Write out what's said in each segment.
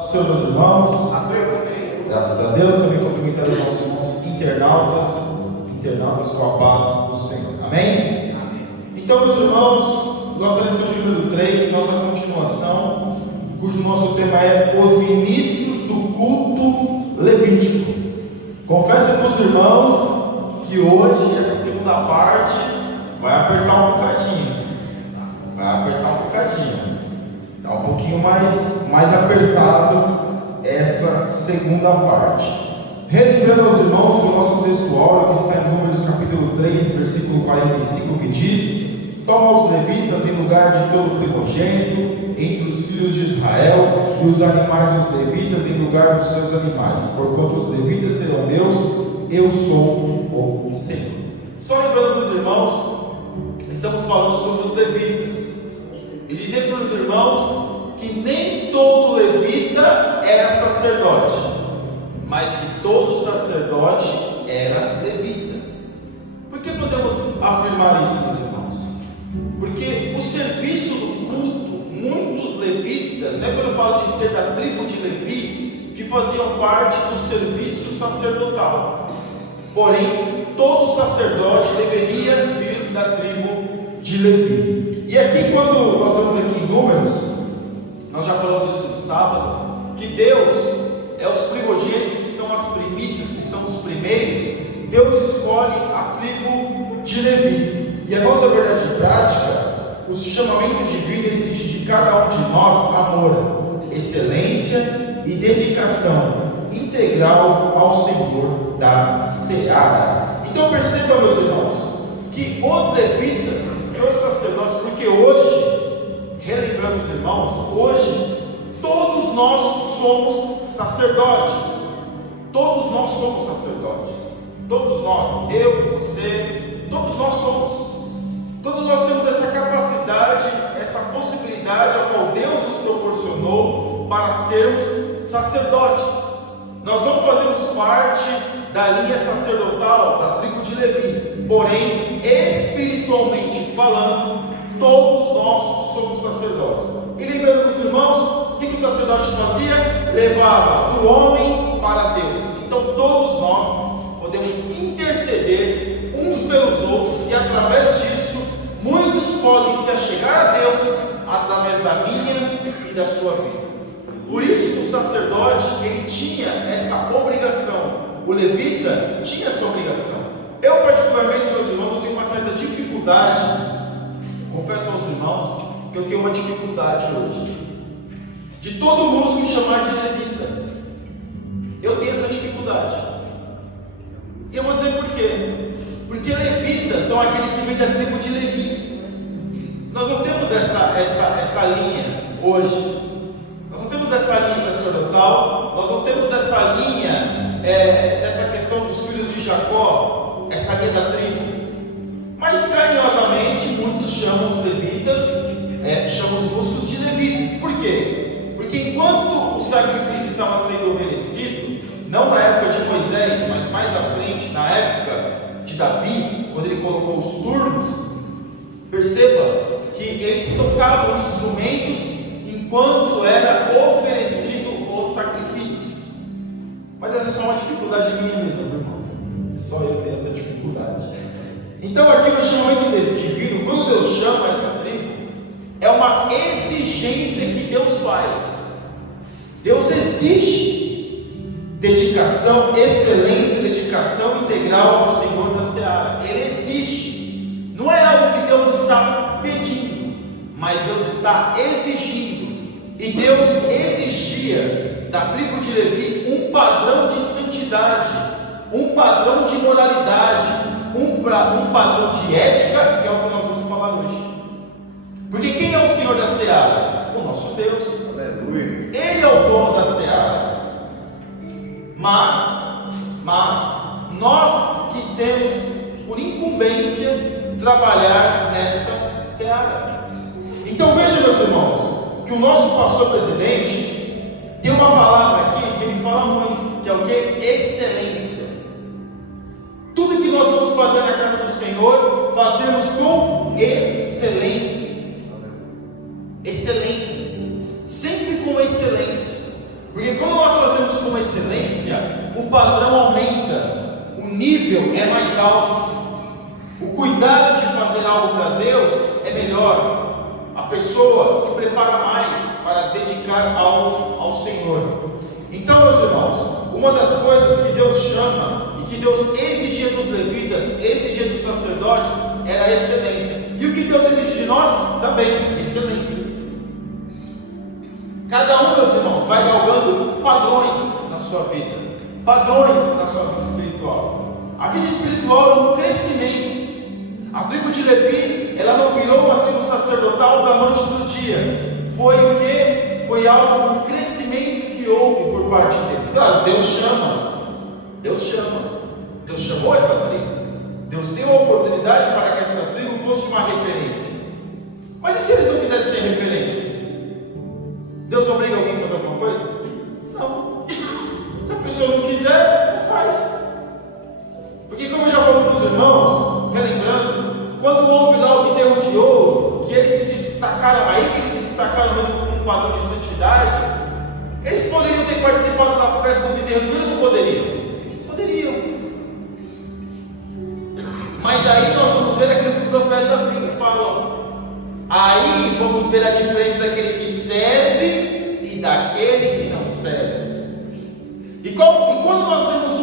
Senhor, meus irmãos, graças a Deus, também cumprimentando os nossos irmãos internautas com a paz do Senhor, amém? Então, meus irmãos, nossa lição de número 3, nossa continuação, cujo nosso tema é os ministros do culto levítico. Confesso para os irmãos que hoje, essa segunda parte, vai apertar um bocadinho, Está um pouquinho mais apertado essa segunda parte. Relembrando aos irmãos que o nosso texto áureo, que está em Números capítulo 3, versículo 45, que diz: toma os levitas em lugar de todo primogênito entre os filhos de Israel, e os animais dos levitas em lugar dos seus animais, porquanto os levitas serão meus, eu sou o Senhor. Só lembrando para os irmãos, estamos falando sobre os levitas. E dizer para os irmãos que nem todo levita era sacerdote, mas que todo sacerdote era levita. Por que podemos afirmar isso, meus irmãos? Porque o serviço do culto, muitos levitas, quando eu falo de ser da tribo de Levi, que faziam parte do serviço sacerdotal. Porém, todo sacerdote deveria vir da tribo de Levi. E aqui, quando nós vamos aqui em Números, nós já falamos isso no sábado, que Deus é os primogênitos, que são as primícias, que são os primeiros. Deus escolhe a tribo de Levi. E a nossa verdade prática, o chamamento divino exige de cada um de nós amor, excelência e dedicação integral ao Senhor da seara. Então perceba, meus irmãos, que os levitas, os sacerdotes, porque hoje, relembrando os irmãos, hoje todos nós somos sacerdotes. Todos nós somos sacerdotes. Todos nós, eu, você, todos nós somos. Todos nós temos essa capacidade, essa possibilidade a qual Deus nos proporcionou para sermos sacerdotes. Nós não fazemos parte da linha sacerdotal da tribo de Levi, porém, espiritualmente falando, todos nós somos sacerdotes. E lembrando dos irmãos, o que o sacerdote fazia? Levava do homem para Deus. Então todos nós podemos interceder uns pelos outros, e através disso, muitos podem se achegar a Deus através da minha e da sua vida. Por isso o sacerdote, ele tinha essa obrigação. O levita tinha essa obrigação. Eu particularmente, meus irmãos, eu tenho uma certa dificuldade, confesso aos irmãos, que eu tenho uma dificuldade hoje, de todo músico me chamar de levita. Eu tenho essa dificuldade. E eu vou dizer por quê. Porque levitas são aqueles que vêm da tribo de Levi. Nós não temos essa linha hoje. Nós não temos essa linha sacerdotal, nós não temos essa linha dessa questão dos filhos de Jacó, essa linha da tribo. Mas carinhosamente muitos chamam os levitas, chamam os músicos de levitas. Por quê? Porque enquanto o sacrifício estava sendo oferecido, não na época de Moisés, mas mais à frente, na época de Davi, quando ele colocou os turnos, perceba que eles tocavam instrumentos enquanto era oferecido o sacrifício. Mas essa é só uma dificuldade minha mesmo, irmãos. É só eu ter essa dificuldade. Então aqui no chamamento divino, quando Deus chama essa tribo, é uma exigência que Deus faz. Deus exige dedicação, excelência, dedicação integral ao Senhor da seara. Ele exige. Não é algo que Deus está pedindo, mas Deus está exigindo. E Deus exigia da tribo de Levi um padrão de santidade, um padrão de moralidade, um padrão de ética, que é o que nós vamos falar hoje. Porque quem é o Senhor da seara? O nosso Deus. Aleluia. Ele é o dono da seara. Mas nós que temos por incumbência trabalhar nesta seara. Então veja, meus irmãos, que o nosso pastor presidente tem uma palavra aqui que ele fala muito, que é o que? Excelência. Tudo que nós vamos fazer na casa do Senhor, fazemos com excelência. Excelência. Sempre com excelência. Porque quando nós fazemos com excelência, o padrão aumenta, o nível é mais alto, o cuidado de fazer algo para Deus é melhor, a pessoa se prepara mais para dedicar algo ao Senhor. Então, meus irmãos, uma das coisas que Deus chama e que Deus exigia dos levitas, exigia dos sacerdotes, era a excelência. E o que Deus exige de nós? Também, excelência. Cada um, meus irmãos, vai galgando padrões na sua vida, padrões na sua vida espiritual. A vida espiritual é um crescimento. A tribo de Levi, ela não virou uma tribo sacerdotal da noite para o dia. Foi o que? Foi algo, um crescimento que houve por parte deles. Claro, Deus chama, Deus chamou essa tribo. Deus deu a oportunidade para que essa tribo fosse uma referência. Mas e se eles não quisessem ser referência? Deus obriga alguém a fazer alguma coisa? Não. Se a pessoa não quiser, não faz. Porque como eu já falei para os irmãos, relembrando, quando houve lá o bezerro de ouro, que eles se destacaram, aí que eles se destacaram mesmo como um padrão de santidade, eles poderiam ter participado da festa do bezerro de ouro ou não poderiam? Poderiam. Mas aí nós vamos ver aquilo que o profeta fala. Aí vamos ver a diferença daquele que serve e daquele que não serve. E quando nós vemos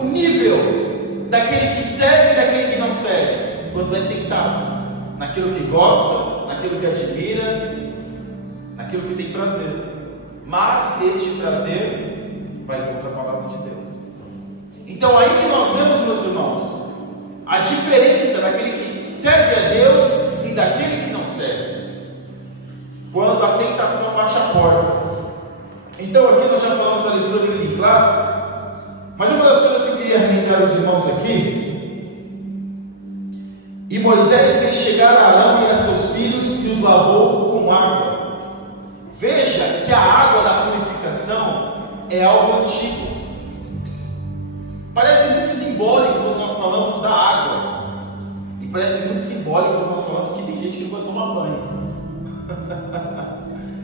o nível daquele que serve e daquele que não serve? Quando é tentado naquilo que gosta, naquilo que admira, naquilo que tem prazer. Mas este prazer vai contra a palavra de Deus. Então aí que nós vemos, meus irmãos, a diferença daquele que serve a Deus e daquele que não serve. Quando a tentação bate a porta. Então aqui nós já falamos da leitura bíblica em classe, mas uma das coisas que eu queria relembrar os irmãos aqui: e Moisés fez chegar a Arão e a seus filhos e os lavou com água. Veja que a água da purificação é algo antigo. Parece muito simbólico quando nós falamos da água. E parece muito simbólico quando nós falamos que tem gente que não vai tomar banho.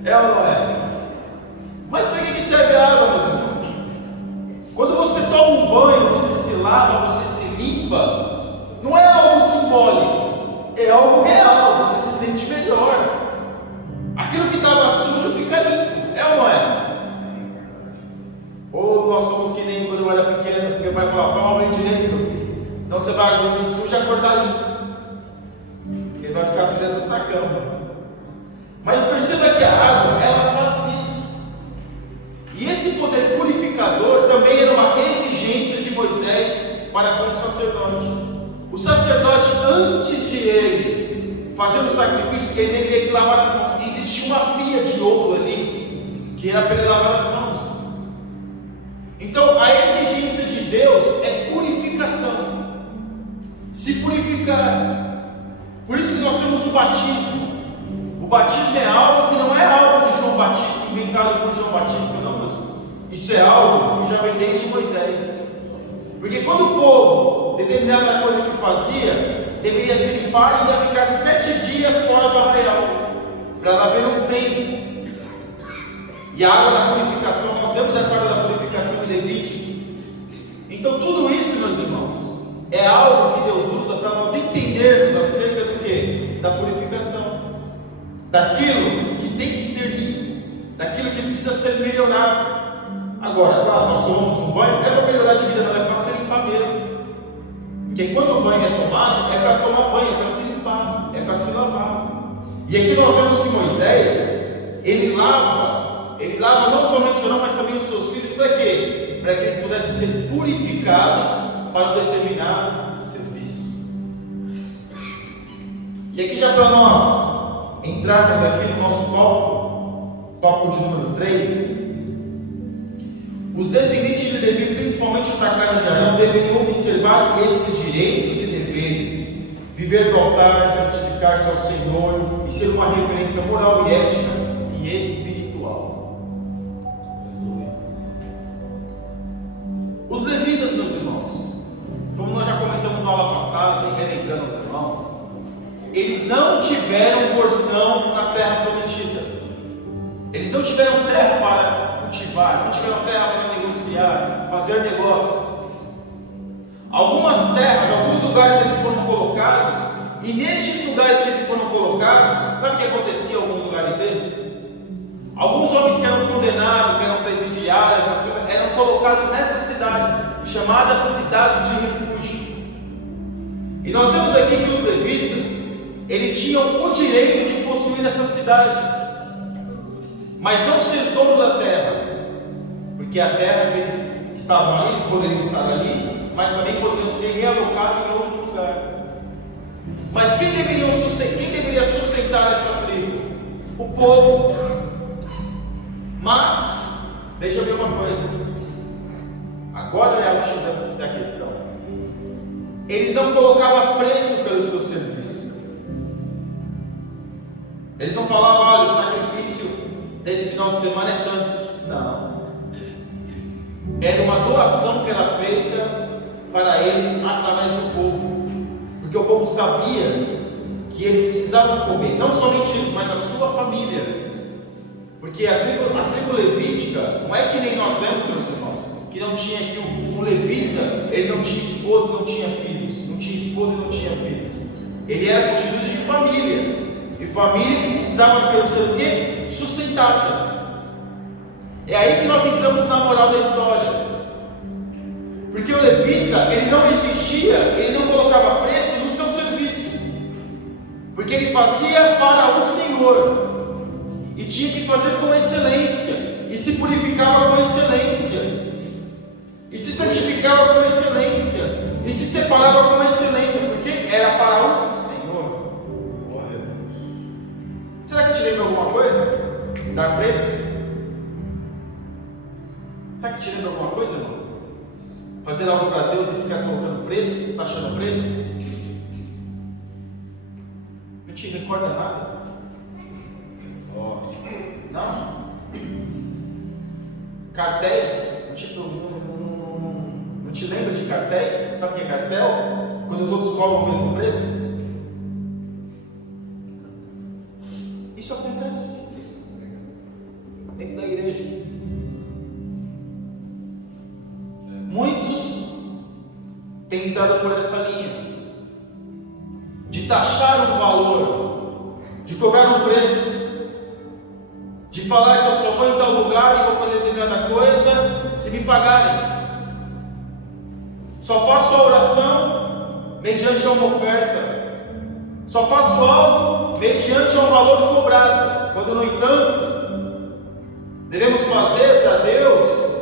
É ou não é? Mas para que serve a água, meus irmãos? Quando você toma um banho, você se lava, você se limpa, não é algo simbólico, é algo real, você se sente melhor. Aquilo que estava sujo fica limpo, é ou não é? Ou nós somos que nem quando eu era pequeno, meu pai falava: toma banho direito, meu filho. Então você vai dormir sujo e acordar limpo, porque vai ficar sujo tudo na cama. Mas perceba que a água, ela faz isso. E esse poder purificador também era uma exigência de Moisés para com o sacerdote. O sacerdote, antes de ele fazer o sacrifício, ele deveria lavar as mãos. Existia uma pia de ouro ali, que era para ele lavar as mãos. Então a exigência de Deus é purificação, se purificar. Por isso que nós temos o batismo. O batismo é algo que não é algo de João Batista, inventado por João Batista, não, meus irmãos. Isso é algo que já vem desde Moisés. Porque quando o povo, determinada coisa que fazia, deveria se limpar e ainda ficar 7 dias fora do arraial, para haver um tempo. E a água da purificação, nós vemos essa água da purificação em Levítico. Então tudo isso, meus irmãos, é algo que Deus usa para nós entendermos acerca do que? Da purificação. Daquilo que tem que ser limpo, daquilo que precisa ser melhorado. Agora, claro, nós tomamos um banho, não é para melhorar de vida, não, é para se limpar mesmo. Porque quando o banho é tomado, é para tomar banho, é para se limpar, é para se lavar. E aqui nós vemos que Moisés, ele lava não somente o Arão, mas também os seus filhos, para quê? Para que eles pudessem ser purificados para um determinado serviço. E aqui já para nós entrarmos aqui no nosso tópico de número 3, os descendentes de Levi, principalmente os da casa de Arão, deveriam observar esses direitos e deveres, viver no altar, santificar-se ao Senhor e ser uma referência moral e ética e espiritual. Os levitas, meus irmãos, como nós já comentamos na aula passada, e relembrando os irmãos, eles não tiveram porção na terra prometida. Eles não tiveram terra para cultivar, não tiveram terra para negociar, fazer negócios. Algumas terras, alguns lugares eles foram colocados, e nestes lugares que eles foram colocados, sabe o que acontecia em alguns lugares desses? Alguns homens que eram condenados, que eram presidiários, essas coisas, eram colocados nessas cidades, chamadas cidades de refúgio. E nós vemos aqui que os levitas, eles tinham o direito de possuir essas cidades, mas não ser dono da terra, porque a terra que eles estavam ali, eles poderiam estar ali, mas também poderiam ser realocados em outro lugar. Mas quem deveria sustentar esta tribo? O povo. Mas, deixa eu ver uma coisa, agora é o X da questão. Eles não colocavam preço pelo seu serviço. Eles não falavam, olha, o sacrifício desse final de semana é tanto. Não. Era uma doação que era feita para eles através do povo. Porque o povo sabia que eles precisavam comer, não somente eles, mas a sua família. Porque a tribo levítica, não é que nem nós vemos, meus irmãos, que não tinha aqui o levita, ele não tinha esposa, não tinha filhos, não tinha esposa e não tinha filhos. Ele era constituído de família, e família que precisava ser o quê? Sustentada. É aí que nós entramos na moral da história. Porque o levita, ele não exigia, ele não colocava preço no seu serviço, porque ele fazia para o Senhor. E tinha que fazer com excelência, e se purificava com excelência, e se santificava com excelência, e se separava com excelência, porque era para o Senhor. Será que te lembra alguma coisa? Dar preço? Será que te lembra alguma coisa, irmão? Fazer algo para Deus e ficar colocando preço, taxando preço? Não te recorda nada? Não? Cartéis? Não te lembra de cartéis? Sabe o que é cartel? Quando todos cobram o mesmo preço? Isso acontece dentro da igreja. Muitos têm entrado por essa linha de taxar um valor, de cobrar um preço, de falar que eu só vou em tal lugar e vou fazer determinada coisa se me pagarem. Só faço a oração mediante uma oferta. Só faço algo mediante um valor cobrado. Quando, no entanto, devemos fazer para Deus,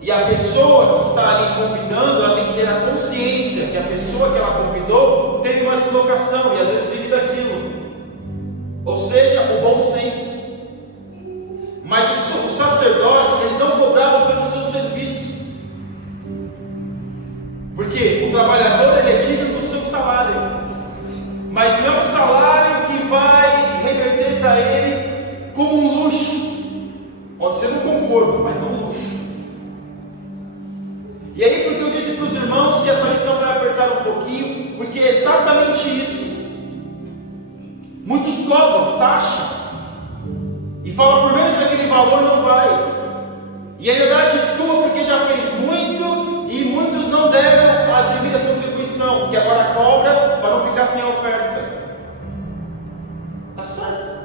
e a pessoa que está ali convidando, ela tem que ter a consciência que a pessoa que ela convidou teve uma deslocação e às vezes vive daquilo. Ou seja, o bom senso. Mas os sacerdotes, eles não cobravam pelo seu serviço, porque o trabalhador, ele é digno do seu salário, mas não é um salário que vai reverter para ele como um luxo. Pode ser um conforto, mas não um luxo. E aí, porque eu disse para os irmãos que essa lição vai apertar um pouquinho, porque é exatamente isso. Muitos cobram, taxam, e fala, por menos daquele valor não vai, e ainda dá desculpa porque já fez muito, e muitos não deram a devida contribuição, que agora cobra para não ficar sem a oferta. Está certo?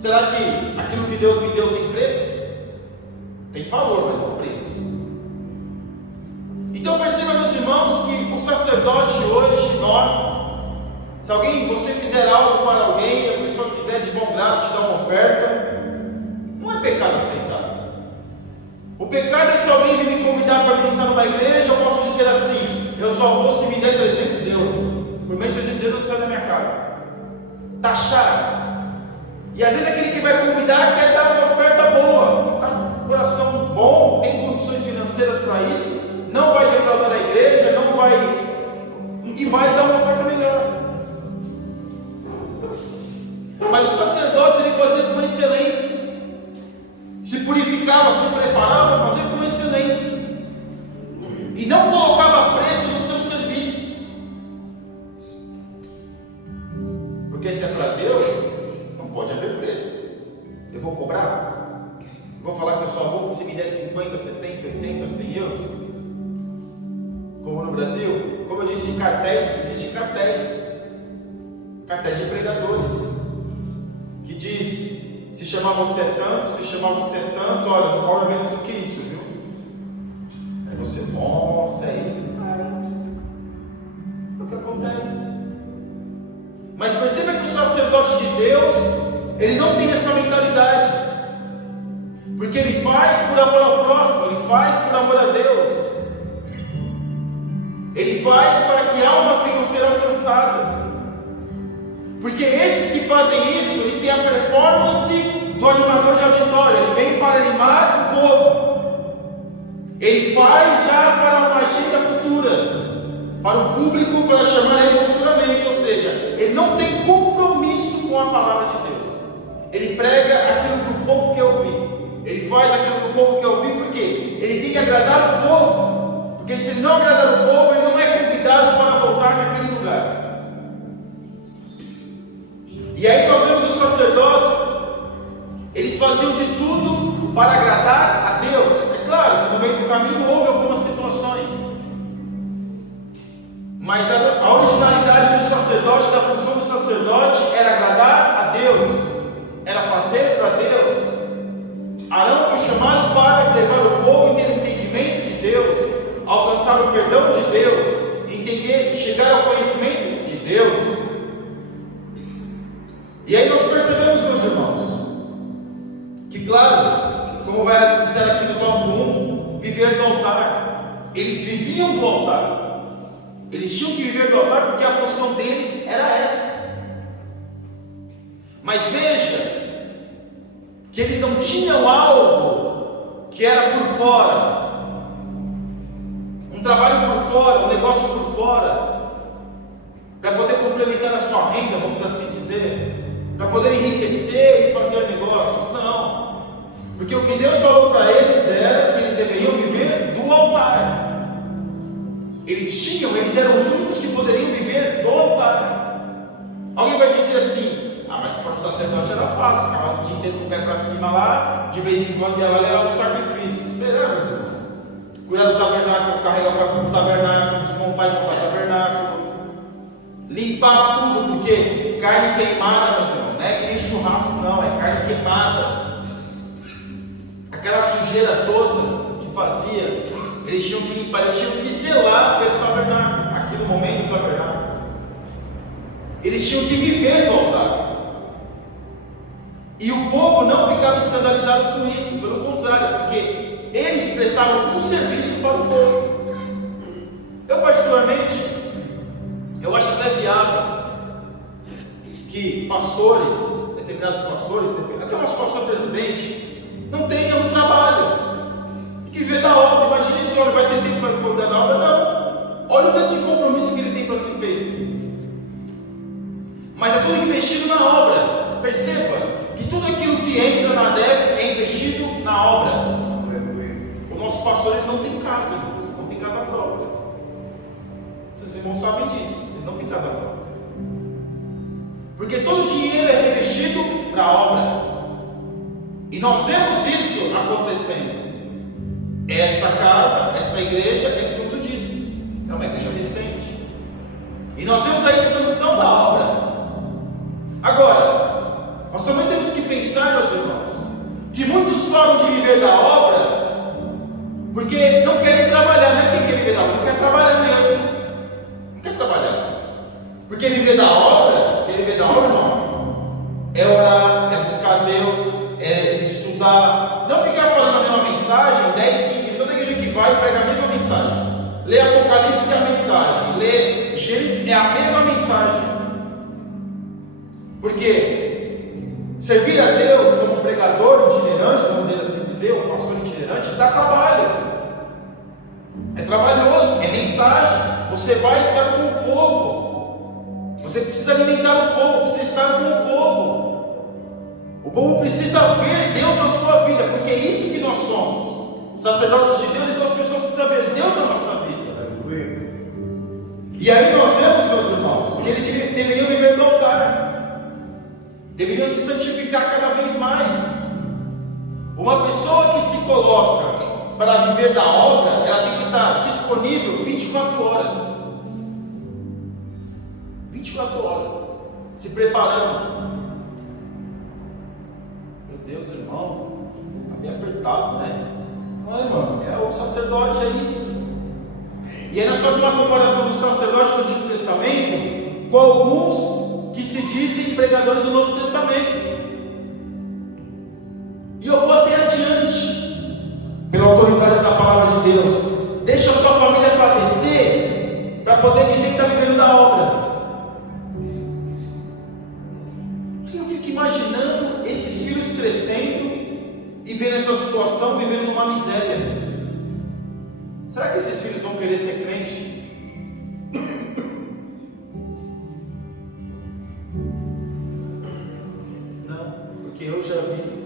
Será que aquilo que Deus me deu tem preço? Tem valor, mas não preço. Então perceba, meus irmãos, que o sacerdote hoje, nós, se você fizer algo para alguém, e a pessoa quiser de bom grado te dar uma oferta, não é pecado aceitar. O pecado é se alguém vir me convidar para ministrar numa igreja, eu posso dizer assim, eu só vou se me der 300 euros, por menos 300 euros eu não saio da minha casa. Taxar. E às vezes aquele que vai convidar quer dar uma oferta boa, está com o coração bom, tem condições financeiras para isso, não vai defraudar a igreja, não vai, e vai dar uma oferta melhor. Mas o sacerdote, ele fazia com excelência, se purificava, se preparava, fazia com excelência, e não colocava preço no seu serviço, porque se é para Deus, não pode haver preço. Eu vou cobrar? Vou falar que eu só vou se me der 50, 70, 80, 100 euros. Como no Brasil, como eu disse, de cartéis, existem cartéis de pregadores, que diz, se chamar você tanto, se chamar você tanto, olha, não cobra menos do que isso, viu? Aí você, nossa, é isso, é o que acontece. Mas perceba que o sacerdote de Deus, ele não tem essa mentalidade, porque ele faz por amor ao próximo, ele faz por amor a Deus, ele faz para que almas venham ser alcançadas, porque esses que fazem isso, eles têm a performance do animador de auditório, ele vem para animar o povo, ele faz já para uma agenda futura, para o público, para chamar ele futuramente, ou seja, ele não tem compromisso com a palavra de Deus, ele prega aquilo que o povo quer ouvir, ele faz aquilo que o povo quer ouvir, porque ele tem que agradar o povo, porque se ele não agradar o povo, ele não é convidado para voltar naquele lugar. E aí nós vemos os sacerdotes, eles faziam de tudo para agradar a Deus. É claro que no meio do caminho houve algumas situações, mas a originalidade do sacerdote, da função do sacerdote, era agradar a Deus, era fazer para Deus. Arão foi chamado para levar o povo a ter o entendimento de Deus, alcançar o perdão de Deus, entender e chegar ao conhecimento de Deus. E aí nós percebemos, meus irmãos, que claro, como vai dizer aqui no tópico 1, viver do altar. Eles viviam do altar. Eles tinham que viver do altar porque a função deles era essa. Mas veja, que eles não tinham algo que era por fora. Um trabalho por fora, um negócio por fora, para poder complementar a sua renda, vamos assim dizer, para poder enriquecer e fazer negócios. Não, porque o que Deus falou para eles era que eles deveriam viver do altar. Eles eram os únicos que poderiam viver do altar. Alguém vai dizer assim, mas para o sacerdote era fácil, ficava o dia inteiro com o pé para cima lá, de vez em quando ia lá levar um sacrifício. Será, meus irmãos? Cuidar do tabernáculo, carregar o tabernáculo, desmontar e montar o tabernáculo, limpar tudo, porque carne queimada, meus irmãos, não é que nem churrasco, não, é carne queimada. Aquela sujeira toda que fazia, eles tinham que limpar, eles tinham que zelar pelo tabernáculo, aqui no momento do tabernáculo. Eles tinham que viver do altar. E o povo não ficava escandalizado com isso, pelo contrário, porque eles prestavam um serviço para o povo. Eu particularmente, eu acho até viável que pastores, determinados pastores, até o nosso pastor presidente, não tenham um trabalho, que vê da obra. Imagina esse homem vai ter tempo para cuidar da obra? Não. Olha o tanto de compromisso que ele tem para ser feito. Mas é tudo investido na obra. Perceba que tudo aquilo que entra na DEF é investido na obra. O nosso pastor, ele não tem casa, irmãos, não tem casa própria. Os irmãos sabem disso, ele não tem casa própria. Porque todo o dinheiro é revestido para a obra. E nós vemos isso acontecendo. Essa casa, essa igreja é fruto disso. É uma igreja recente. E nós vemos a expansão da obra. Agora, nós também temos que pensar, meus irmãos, que muitos falam de viver da obra porque não querem trabalhar. Não é quem quer viver da obra, não quer trabalhar mesmo. Não quer trabalhar. Porque viver da obra, não, é orar, é buscar Deus, é estudar, não ficar falando a mesma mensagem, 10, 15 minutos. Toda igreja que vai prega a mesma mensagem. Lê Apocalipse é a mensagem, lê Gênesis é a mesma mensagem. Porque servir a Deus como pregador itinerante, vamos assim dizer, um pastor itinerante, dá trabalho. É trabalhoso, é mensagem. Você vai estar com o povo. Você precisa alimentar o povo, precisa estar com o povo. O povo precisa ver Deus na sua vida, porque é isso que nós somos. Sacerdotes de Deus, então as pessoas precisam ver Deus na nossa vida. E aí nós vemos, meus irmãos, que eles deveriam viver no altar. Deveriam se santificar cada vez mais. Uma pessoa que se coloca para viver da obra, ela tem que estar disponível 24 horas. 24 horas. Se preparando. Meu Deus, irmão, está bem apertado, né? Não, irmão, o sacerdote é isso. E aí nós fazemos uma comparação do sacerdote do Antigo Testamento com alguns que se dizem pregadores do Novo Testamento. E eu vou até adiante, pela autoridade da palavra de Deus. Deixa a sua família padecer, para poder dizer que está vivendo da obra. Aí eu fico imaginando esses filhos crescendo e vendo essa situação, vivendo numa miséria. Será que esses filhos vão querer ser crente? Não, porque eu já vi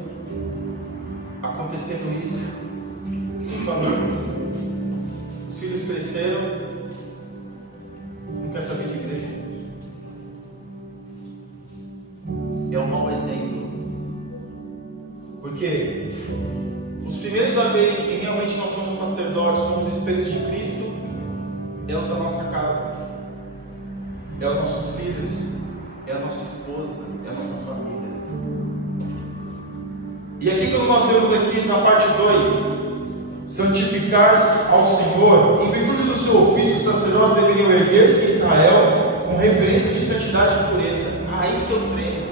acontecendo isso em famílias. Os filhos cresceram, não quer saber de igreja. É um mau exemplo. Porque os primeiros a verem que realmente nós somos sacerdotes, somos espelhos de Cristo, é os da nossa casa, é os nossos filhos, é a nossa esposa, é a nossa família. E aqui quando nós vemos aqui na parte 2, santificar-se ao Senhor, em virtude do seu ofício, os sacerdotes deveriam erguer-se em Israel com referência de santidade e pureza. Aí que eu tremo.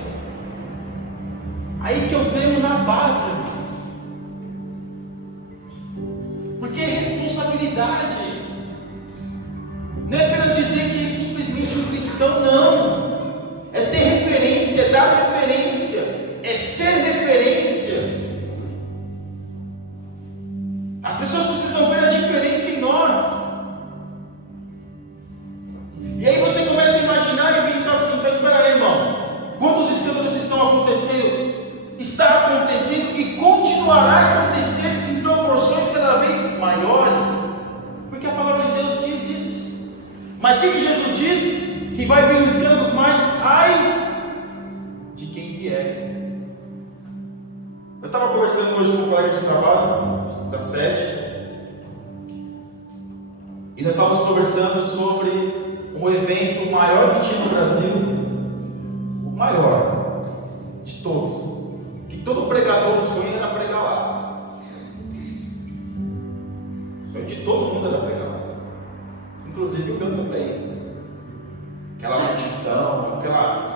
Aí que eu tremo na base, irmãos. Porque é responsabilidade. Não é apenas dizer que é simplesmente um cristão, não. É ter referência, é dar referência, é ser referência. As pessoas precisam ver a diferença em nós. E aí você começa a imaginar e pensar assim: mas espera aí, irmão, quantos escândalos estão acontecendo? Está acontecendo e continuará a acontecer em proporções cada vez maiores, porque a palavra de Deus diz isso. Mas o que Jesus diz? Que vai vir escândalos mais, ai de quem vier. Eu estava conversando hoje com um colega de trabalho da sede, e nós estávamos conversando sobre um evento maior que tinha no Brasil, o maior de todos, que todo pregador sonha era pregar lá. O sonho de todo mundo era pregar lá, inclusive o meu também. Aquela multidão,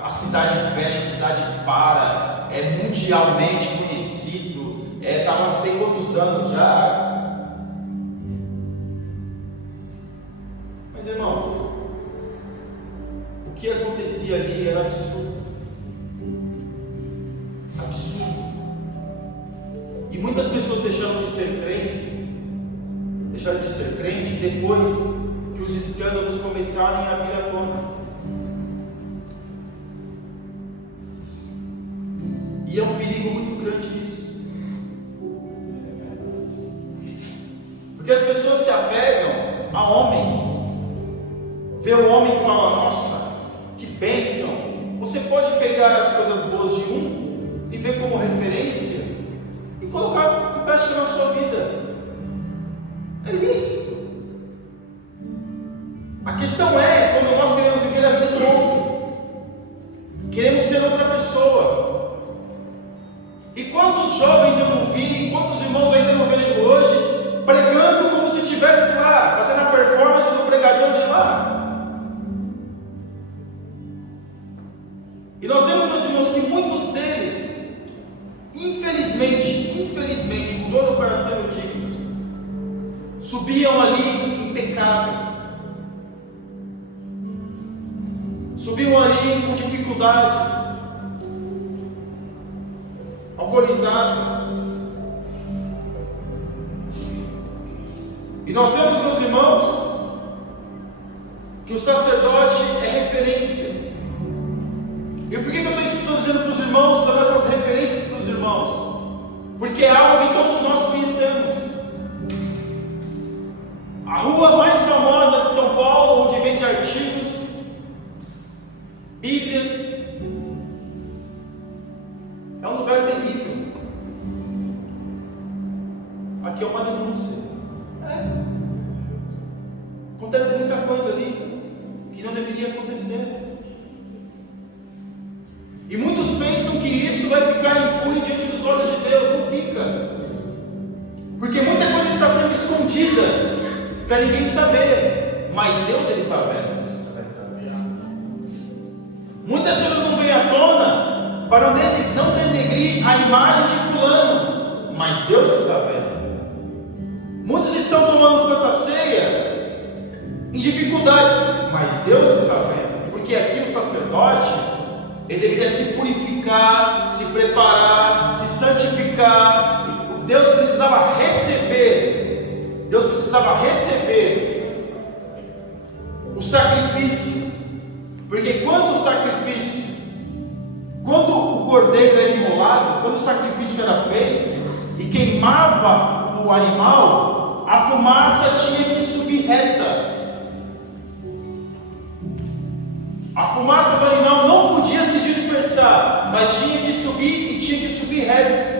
a cidade fecha, a cidade para, é mundialmente conhecido, estava não sei quantos anos já. Mas irmãos, o que acontecia ali era absurdo. Absurdo. E muitas pessoas deixaram de ser crentes depois que os escândalos começarem a vir à tona. E é um perigo muito grande isso. Porque as pessoas se apegam a homens. Vê o homem e fala: nossa, que bênção. Você pode pegar as coisas boas de um e ver como referência e colocar em prática na sua vida. É lícito. A questão é quando nós queremos viver a vida do outro, queremos ser outra pessoa. E quantos jovens eu não vi, quantos irmãos ainda não vejo hoje, pregando como se estivesse lá, fazendo a performance do pregador de lá. E nós vemos, meus irmãos, que muitos deles, infelizmente, com dor no coração eu digo, subiam ali em pecado, subiam ali com dificuldades, alcoolizado. E nós vemos, meus irmãos, que o sacerdote é referência. E por que eu estou dizendo para os irmãos, dando essas referências para os irmãos? Porque é algo que todos nós conhecemos. A rua mais famosa de São Paulo, onde vende artigos, Bíblias, é um lugar terrível. aqui é uma denúncia. Acontece muita coisa ali que não deveria acontecer. E muitos pensam que isso vai ficar impune diante dos olhos de Deus. Não fica. Porque muita coisa está sendo escondida para ninguém saber. Mas Deus, Ele está vendo. Muitas coisas não vêm à tona para não denegrir a imagem de fulano. Mas Deus está vendo. Muitos estão tomando Santa Ceia em dificuldades. Mas Deus está vendo. Porque aqui o sacerdote, ele deveria se purificar, se preparar, se santificar. Deus precisava receber o sacrifício. Porque quando o cordeiro era imolado, quando o sacrifício era feito e queimava o animal, a fumaça tinha que subir reta. A fumaça do animal não podia se dispersar, mas tinha que subir e tinha que subir reto.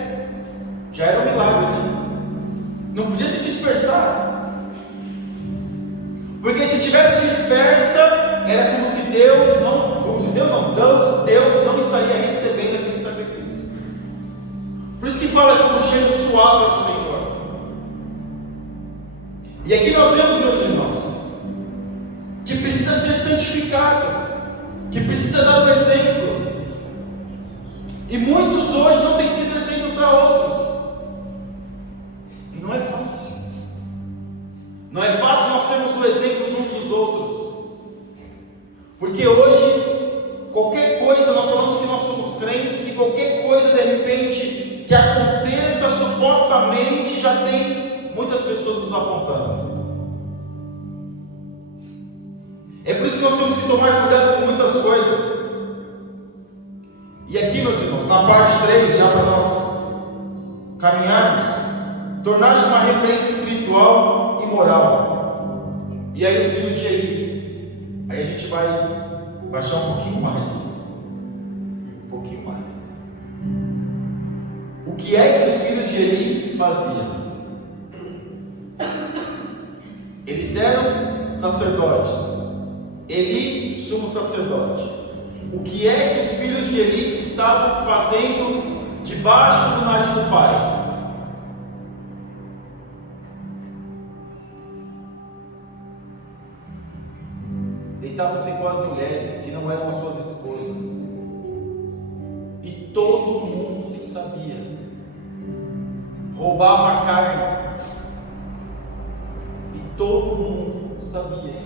Já era um milagre, né? Não podia se dispersar. Porque se tivesse dispersa, era como se Deus não estaria recebendo aquele sacrifício. Por isso que fala como cheiro suave ao Senhor. E aqui nós vemos, meus irmãos, que precisa ser santificado, que precisa dar um exemplo. E muitos hoje não têm sido exemplo para outros. E não é fácil. Não é fácil nós sermos o exemplo uns dos outros. Porque hoje, qualquer coisa, nós falamos que nós somos crentes, e qualquer coisa de repente que aconteça supostamente já tem muitas pessoas nos apontando. É por isso que nós temos que tomar cuidado com muitas coisas. E aqui, meus irmãos, na parte 3, já para nós caminharmos, tornar-se uma referência espiritual e moral. E aí os filhos de Eli, aí a gente vai baixar um pouquinho mais. O que é que os filhos de Eli faziam? Eles eram sacerdotes. Eli, sumo sacerdote. O que é que os filhos de Eli estavam fazendo debaixo do nariz do pai? Deitavam-se com as mulheres que não eram as suas esposas. E todo mundo sabia. Roubava a carne. E todo mundo sabia.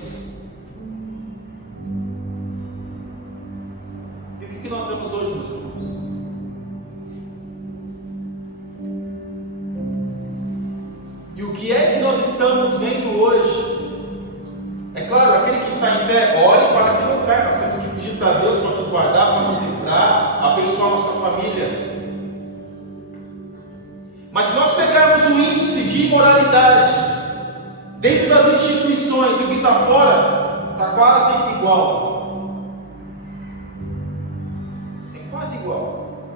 E o que nós vemos hoje, meus irmãos? E o que é que nós estamos vendo hoje? É claro, aquele que está em pé, ore para que não caia. Nós temos que pedir para Deus para nos guardar, para nos livrar, abençoar a nossa família. Mas se nós pegarmos o índice de imoralidade dentro das instituições e o que está fora, está quase igual. É quase igual.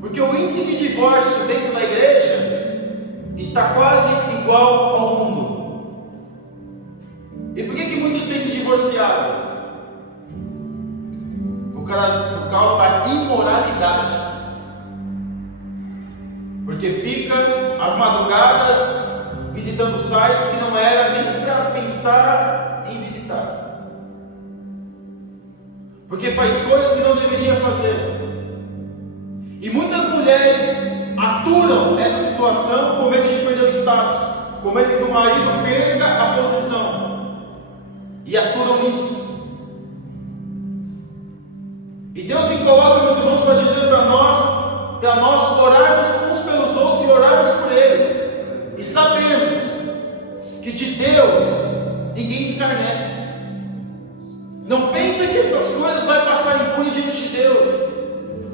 Porque o índice de divórcio dentro da igreja está quase igual ao mundo. E por que muitos têm se divorciado? Por causa da imoralidade. Porque fica às madrugadas visitando sites que não era nem para pensar em visitar. Porque faz coisas que não deveria fazer. E muitas mulheres aturam essa situação com medo de perder o status, com medo que o marido perca a posição. E aturam isso. E Deus me coloca, meus irmãos, para dizer para nós orarmos uns pelos outros e orarmos por eles. E sabermos que de Deus ninguém escarnece. Não pense que essas coisas vão passar impune diante de Deus.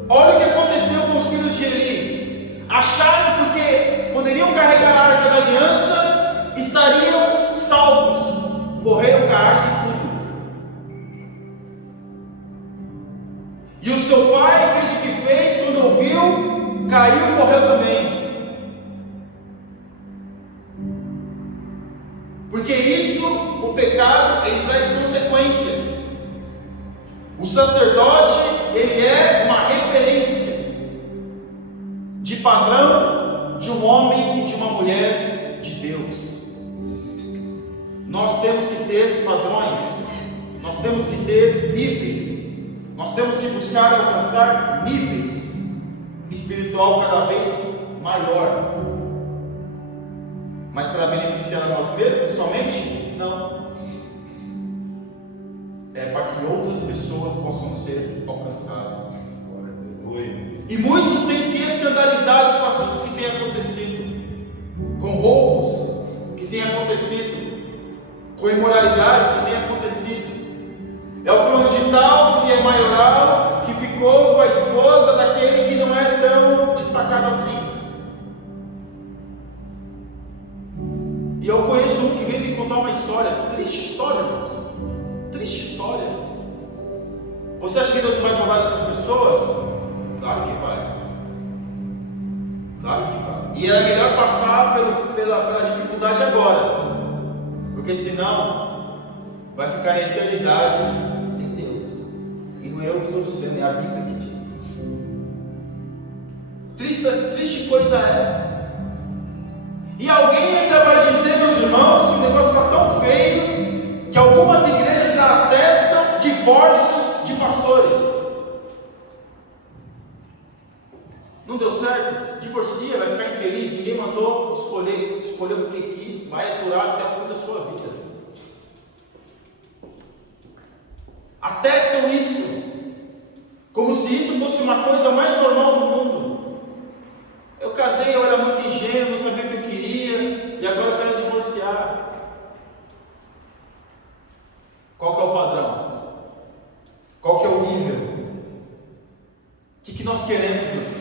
Olha o que aconteceu com os filhos de Eli. Acharam porque poderiam carregar a arca da aliança, estariam salvos. Morreram com a arca e tudo. E o seu pai fez o que fez, quando ouviu, caiu e morreu também. sacerdote, ele é uma referência de padrão de um homem e de uma mulher de Deus. Nós temos que ter padrões, nós temos que ter níveis, nós temos que buscar alcançar níveis espiritual cada vez maior. Mas para beneficiar a nós mesmos somente? Não. É para que outras pessoas possam ser alcançadas. E muitos têm se escandalizado com as coisas que têm acontecido, com roubos que têm acontecido, com imoralidades que têm acontecido. É o fulano de tal que é maioral, que ficou com a esposa daquele que não é tão destacado assim. E eu conheço um que veio me contar uma história, triste história, irmãos, triste história. Você acha que Deus não vai cobrar dessas pessoas? Claro que vai. Claro que vai. E era melhor passar pela dificuldade agora, porque senão vai ficar na eternidade sem Deus. E não é eu que estou dizendo, é a Bíblia que diz. Triste coisa é. E alguém ainda vai dizer, meus irmãos, que o negócio está tão feio que algumas igrejas já atestam divórcios de pastores. Não deu certo? Divorcia, vai ficar infeliz. Ninguém mandou escolheu porque quis, vai aturar até o fim da sua vida. Atestam isso, como se isso fosse uma coisa mais normal do mundo. Eu casei, eu era muito ingênuo, não sabia o que eu queria, e agora eu quero divorciar. Qual que é o padrão? Qual que é o nível? O que nós queremos, meus filhos?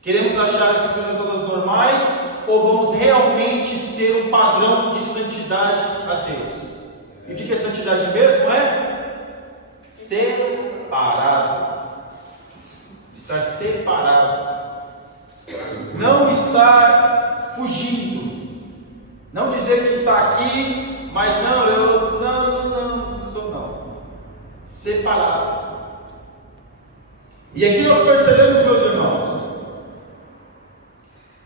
Queremos achar essas coisas todas normais, ou vamos realmente ser um padrão de santidade a Deus? E o que é santidade mesmo? É separado. Estar separado. Não estar fugindo. Não dizer que está aqui, mas não sou não. Separado. E aqui nós percebemos, meus irmãos,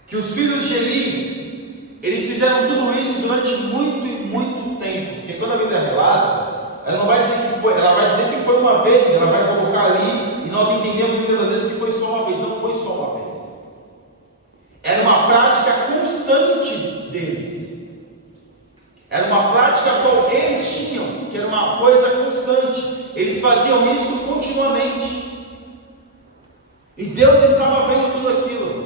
que os filhos de Eli, eles fizeram tudo isso durante muito tempo. Porque quando a Bíblia relata, ela não vai dizer que foi, ela vai dizer que foi uma vez, ela vai colocar ali, e nós entendemos muitas das vezes que foi só uma vez. Não foi só uma vez. Era uma prática constante deles. Era uma prática qual eles tinham, que era uma coisa constante. Eles faziam isso continuamente. E Deus estava vendo tudo aquilo.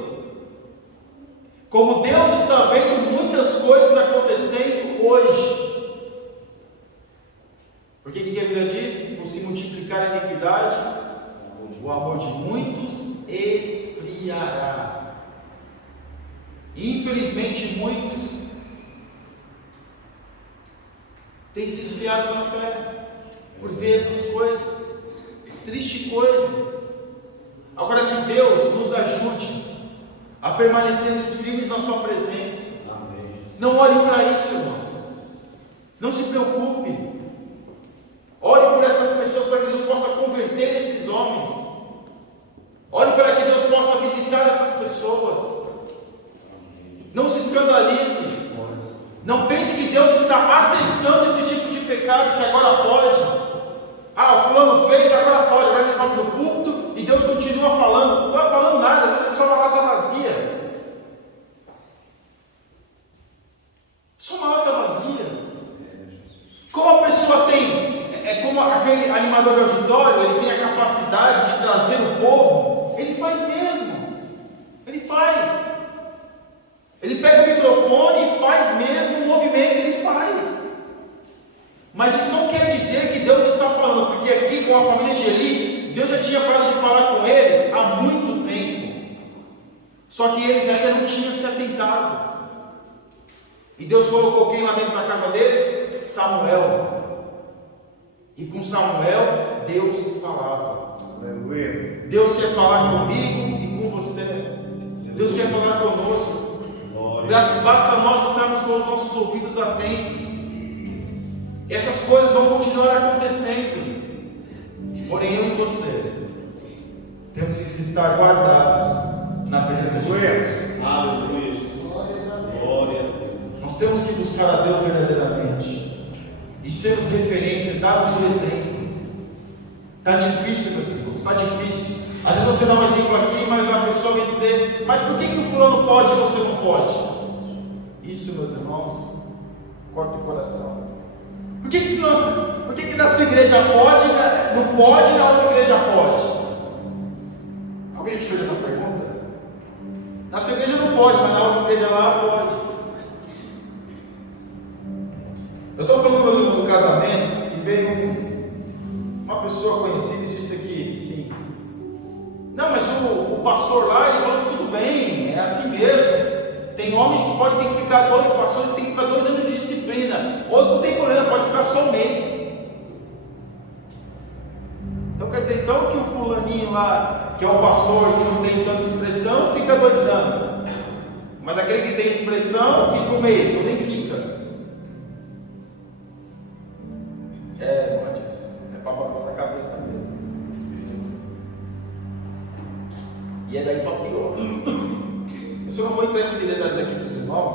Como Deus está vendo muitas coisas acontecendo hoje. Porque o que a Bíblia diz? Por se multiplicar a iniquidade, o amor de muitos esfriará. E infelizmente muitos têm se esfriado na fé por ver essas coisas. Triste coisa. Agora que Deus nos ajude a permanecermos firmes na sua presença. Amém. Não olhe para isso, irmão. Não se preocupe. Ore por essas pessoas para que Deus possa converter esses homens. Ore para que Deus possa visitar essas pessoas. Não se escandalize. Não pense que Deus está atestando esse tipo de pecado que agora pode. O fulano fez, agora pode. Agora ele sobe no púlpito e Deus continua falando. Não está falando nada, às vezes é só uma lata vazia. Só uma lata vazia. Como a pessoa tem, como aquele animador de auditório, ele tem a capacidade de trazer o povo, ele faz mesmo. Ele faz. Ele pega o microfone e faz mesmo o movimento, ele faz. Mas isso não quer dizer que Deus está falando, porque aqui com a família de Eli, Deus já tinha parado de falar com eles há muito tempo. Só que eles ainda não tinham se atentado. E Deus colocou quem lá dentro da casa deles? Samuel. E com Samuel, Deus falava. Aleluia. Deus quer falar comigo e com você. Deus quer falar conosco. Basta nós estarmos com os nossos ouvidos atentos. Essas coisas vão continuar acontecendo. Porém, eu e você temos que estar guardados na presença de Deus. Aleluia, Jesus. Glória a Deus. Nós temos que buscar a Deus verdadeiramente e sermos referência, darmos o exemplo. Está difícil, meus irmãos, está difícil. Às vezes você dá um exemplo aqui, mas uma pessoa vem dizer: mas por que o fulano pode e você não pode? Isso, meus irmãos, corta o coração. Por que na sua igreja pode, não pode e na outra igreja pode? Alguém te fez essa pergunta? Na sua igreja não pode, mas na outra igreja lá pode. Eu estou falando, meus irmãos, do casamento e veio uma pessoa conhecida e disse aqui, sim. Não, mas o pastor lá, ele falou que tudo bem, é assim mesmo. Tem homens que podem ter que ficar 2 pastores, tem que ficar 2 anos de disciplina. Outros não tem problema, pode ficar só 1 mês. Então quer dizer então que o fulaninho lá, que é o pastor, que não tem tanta expressão, fica 2 anos. Mas aquele que tem expressão fica 1 mês, ou nem fica. É para balançar a cabeça mesmo. E é daí para pior. Eu não vou entrar em detalhes aqui para os irmãos,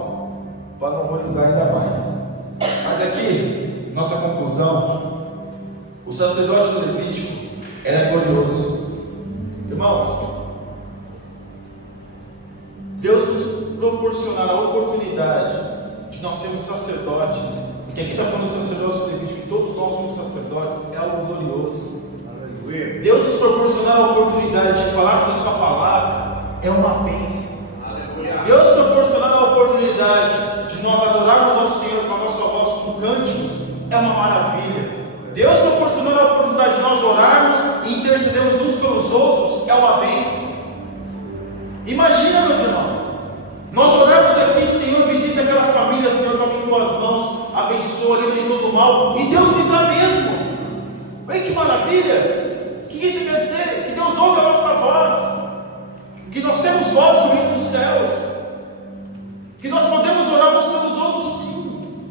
para não horrorizar ainda mais. Mas aqui, nossa conclusão: o sacerdote do Levítico era glorioso. Irmãos, Deus nos proporcionará a oportunidade de nós sermos sacerdotes. Porque aqui está falando do sacerdócio do Levítico, que todos nós somos sacerdotes, é algo glorioso. Aleluia. Deus nos proporcionará a oportunidade de falarmos a sua palavra, é uma bênção. Deus proporcionará a oportunidade de nós adorarmos ao Senhor com a nossa voz, com cânticos, é uma maravilha. Deus proporcionará a oportunidade de nós orarmos e intercedermos uns pelos outros, é uma bênção. Imagina, meus irmãos, nós orarmos aqui: Senhor, visita aquela família, Senhor, com as tuas mãos, abençoa, livre de todo mal, e Deus livra mesmo. Olha que maravilha! O que isso quer dizer? Que Deus ouve a nossa voz, que nós temos voz no reino dos céus, que nós podemos orar uns pelos outros, sim,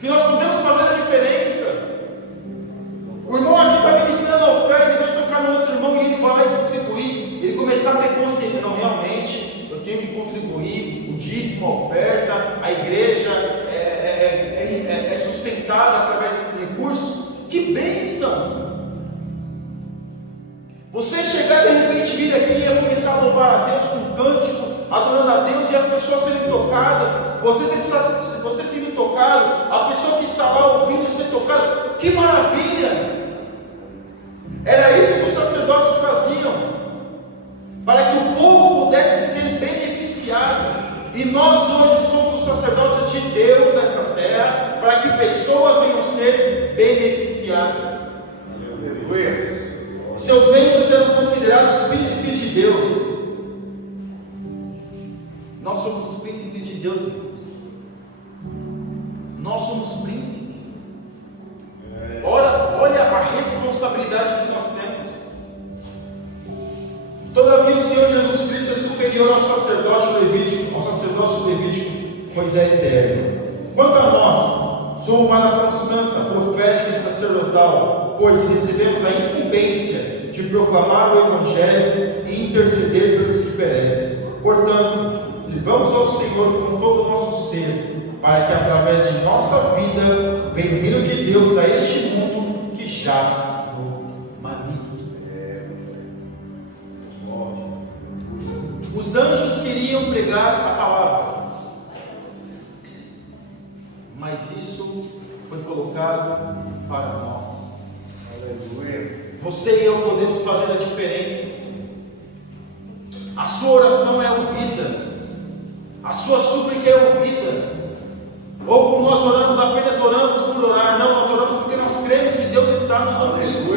que nós podemos fazer a diferença. O irmão aqui está ministrando a oferta e Deus tocar no outro irmão e ele vai contribuir, ele começar a ter consciência: não, realmente eu tenho que contribuir, o dízimo, a oferta, a igreja é sustentada através desses recursos. Que bênção! Você chegar de repente, vir aqui e começar a louvar a Deus com um cântico, adorando a Deus, e as pessoas serem tocadas, você sendo tocado, a pessoa que está lá ouvindo ser tocada, que maravilha! Era isso que os sacerdotes faziam, para que o povo pudesse ser beneficiado. E nós hoje somos os sacerdotes de Deus nessa terra, para que pessoas venham ser beneficiadas. Aleluia. Seus membros eram considerados príncipes de Deus. Nós somos os príncipes de Deus, irmãos. Nós somos príncipes. Olha a responsabilidade que nós temos. Todavia o Senhor Jesus Cristo é superior ao sacerdócio levítico, pois é eterno. Quanto a nós, somos uma nação santa, profética e sacerdotal, pois recebemos a incumbência de proclamar o Evangelho e interceder pelos que perecem. Portanto, sirvamos ao Senhor com todo o nosso ser, para que através de nossa vida venha o reino de Deus a este mundo que jaz no maligno. Os anjos queriam pregar a palavra, mas isso foi colocado para nós. Aleluia. Você e eu podemos fazer a diferença. A sua oração é ouvida, a sua súplica é ouvida. Ou nós oramos, apenas oramos por orar? Não, nós oramos porque nós cremos que Deus está nos ouvindo.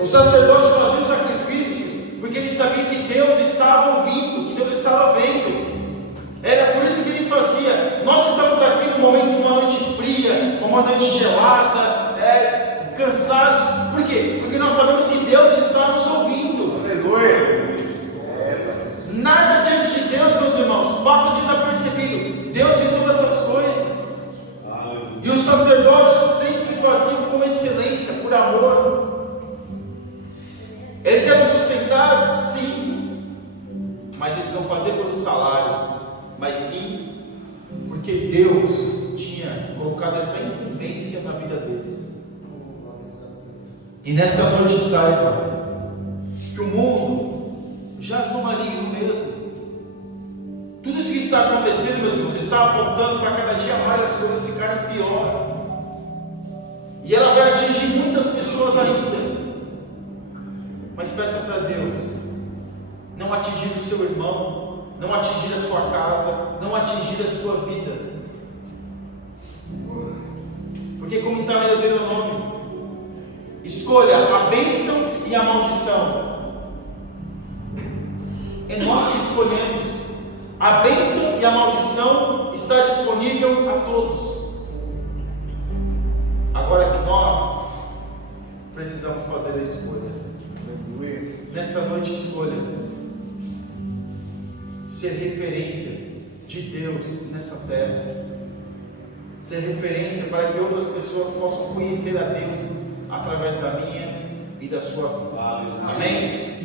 O sacerdote fazia o sacrifício porque ele sabia que Deus estava ouvindo, que Deus estava vendo. Era por isso que ele fazia. Nós estamos aqui no momento de uma noite fria, uma noite gelada, cansados. Por quê? Porque nós sabemos que Deus está nos ouvindo. Aleluia. Nada diante de Deus, meus irmãos, passa desapercebido. Deus vê todas as coisas. E os sacerdotes sempre faziam com excelência, por amor. fazer pelo salário, mas sim porque Deus tinha colocado essa incumbência na vida deles. E nessa noite saiba que o mundo jaz no maligno mesmo. Tudo isso que está acontecendo, meus irmãos, está apontando para cada dia mais as coisas ficarem pior. E ela vai atingir muitas pessoas ainda. Mas peça para Deus não atingir o seu irmão, não atingir a sua casa, não atingir a sua vida. Porque como está no Deuteronômio, escolha a bênção e a maldição. É nós que escolhemos. A bênção e a maldição está disponível a todos. Agora que nós precisamos fazer a escolha. Nessa noite escolha ser referência de Deus nessa terra. Ser referência para que outras pessoas possam conhecer a Deus através da minha e da sua vida. Amém?